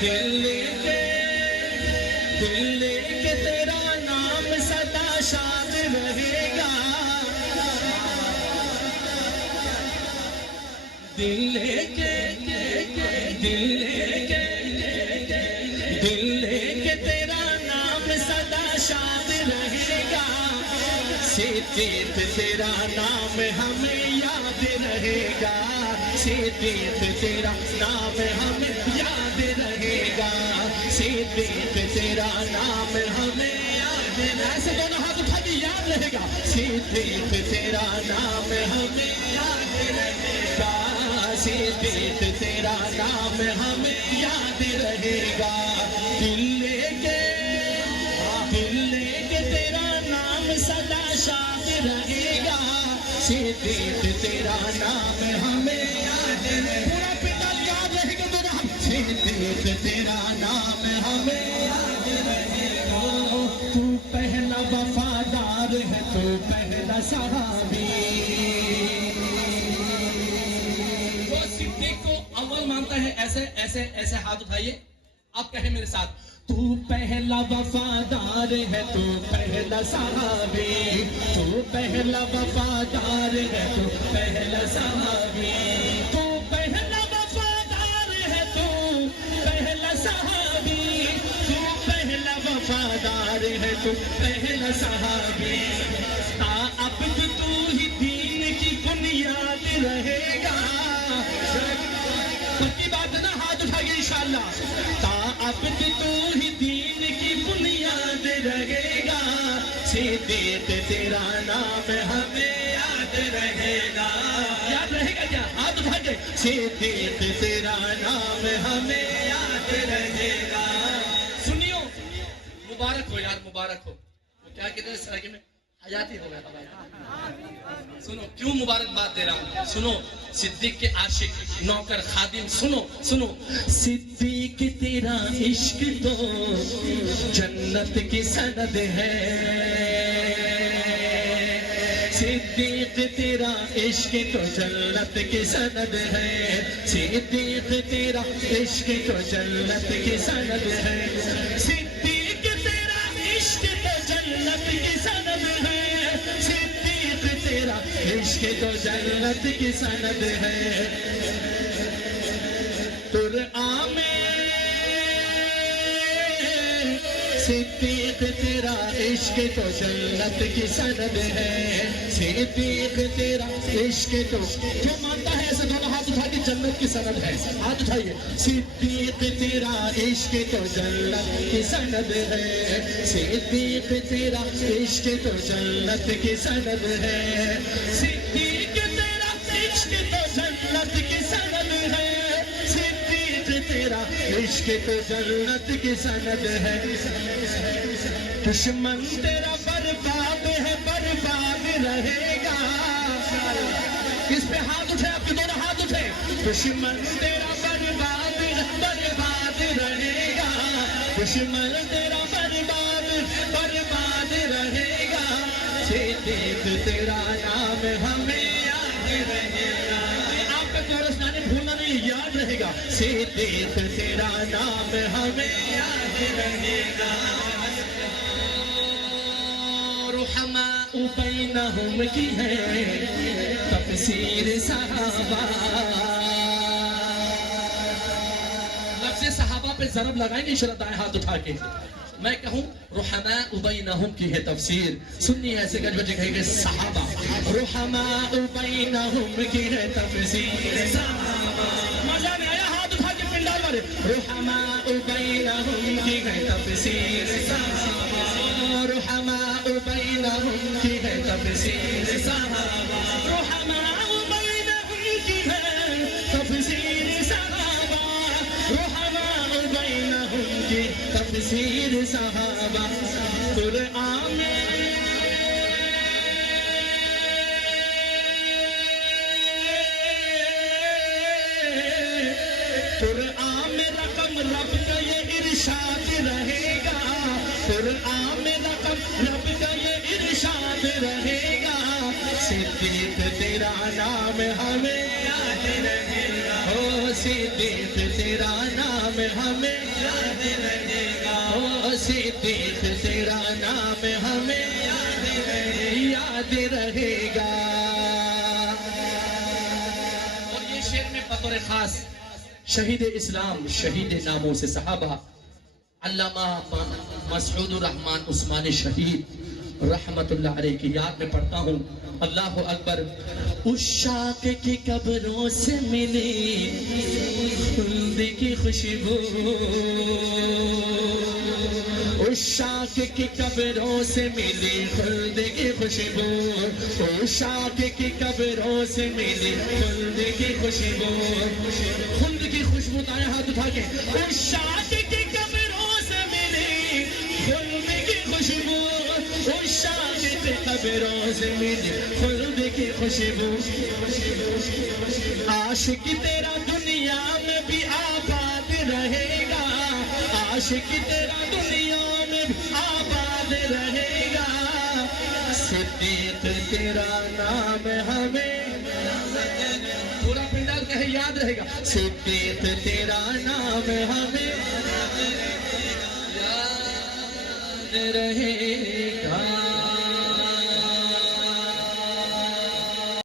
دل لے کے تیرا نام سدا شاد رہے گا، دل لے کے تیرا نام سدا شاد رہے گا، صدیق تیرا نام ہمیں یاد رہے گا، صدیق تیرا نام ہمیں یاد رہے گا، صدیق تیرا نام ہمیں یاد رہے گا، ایسے دونوں ہاتھ اٹھا کے یاد رہے گا، صدیق تیرا نام ہمیں یاد رہے گا، صدیق تیرا نام ہمیں یاد رہے گا، دل لے کے تیرا نام سدا شاد رہے گا، صدیق تیرا نام ہمیں یاد رہے گا، پورا پیٹال یاد رہے گا تو نام، صدیق تیرا نام ہمیں یاد رہے گا، تو پہلا وفادار ہے تو پہلا صحابی، جو صدیق کو اول مانتا ہے ایسے ایسے ایسے ہاتھ اٹھائیے، آپ کہیں میرے ساتھ، تو پہلا وفادار ہے تو پہلا صحابی، تو پہلا وفادار ہے تو پہلا صحابی، تو پہلا وفادار ہے تو پہلا صحابی، تو پہلا وفادار ہے تو پہلا صحابی، تا عبد تو ہی دین کی بنیاد رہے گا، پکی بات نا، ہاتھ اٹھائیے انشاءاللہ، تا عبد تو ہی دین کی بنیاد رہے گا، صدیق تیرا نام ہمیں یاد رہے گا، یاد رہے گا کیا؟ ہاتھ اٹھائیے، صدیق تیرا نام ہمیں یاد رہے گا، سنیو، مبارک ہو یار، مبارک ہو، وہ کیا کہتے ہیں اس طرح میں حیاتی ہو گیا تھا بھائی، سنو کیوں مبارکباد دے رہا ہوں، سنو صدیق کے عاشق نوکر خادم، سنو صدیق تیرا عشق تو جنت کی سند ہے، صدیق تیرا عشق تو جنت کی سند ہے، صدیق تیرا عشق تو جنت کی سند ہے، صدیق تیرا عشق تو جنت کی سند ہے، صدیق تیرا عشق تو جنت کی سند ہے، قرآن میں صدیق تیرا عشق تو جنت کی سند ہے، صدیق تیرا عشق تو، جو مانتا ہے ایسے دونوں ہاتھ اٹھا کے جنت کی سند ہے، ہاتھ اٹھائیے، صدیق تیرا عشق تو جنت کی سند ہے، صدیق تیرا عشق تو جنت کی سند ہے، صدیق تیرا عشق تو جنت کی سند ہے، تیرا عشق تو جنت کی سند ہے، دشمن تیرا برباد ہے برباد رہے گا، کس پہ ہاتھ اٹھے؟ آپ کے دونوں ہاتھ اٹھے، دشمن تیرا برباد رہے گا، دشمن تیرا برباد رہے گا، صدیق تیرا نام ہمیں یاد رہے گا، آپ کا کورسنانی بھولنا نہیں، یاد رہے گا، صدیق تیرا نام ہمیں یاد رہے گا، رحماء بینہم کی ہے تفسیر صحابہ، لفظ صحابہ پہ ضرب لگائیں گے انشاءاللہ، دائیں ہاتھ اٹھا کے میں کہوں رحماء بینہم کی ہے تفسیر، سننی ایسے گج بجے کہیں گے صحابہ، رحماء بینہم کی ہے تفسیر صحابہ، مزہ نہیں آیا؟ ہاتھ اٹھا کے پنڈال والے، رحماء بینہم کی ہے تفسیر صحابہ، رحماء بینہم کی ہے تفسیر صحابہ، رحماء بینہم کی ہے تفسیر صحابہ، رحماء بینہم کی تفسیر صحابہ، قرآن میں قرآن میں رقم رب کا یہ ارشاد رہے گا، قرآن میں رقم رب کا یہ ارشاد رہے گا، صدیق تیرا نام ہمیں یاد رہے گا، صدیق تیرا نام ہمیں یاد رہے گا او صدیق تیرا نام ہمیں یاد رہے گا اور یہ شعر میں بطور خاص شہید اسلام شہید ناموں سے صحابہ علامہ مسعود الرحمن عثمانی شہید رحمت اللہ علیہ کی یاد میں پڑھتا ہوں اللہ اکبر عشاق کی قبروں سے ملی خلد کی خوشبو عشاق کی قبروں سے ملی خلد کی خوشبو عشاق کی قبروں سے ملی خلد کی خوشبو خلد کی خوشبو دائیں ہاتھ اٹھا کے عشاق کی قبروں سے ملی خلد کی خوشبو عشاق کی قبروں سے ملی خلد کی خوشبو عاشق تیرا دنیا میں بھی آباد رہے گا عاشق تیرا دنیا میں بھی آباد رہے گا صدیق تیرا نام ہمیں پورا پنڈال کہے یاد رہے گا صدیق تیرا نام ہمیں یاد رہے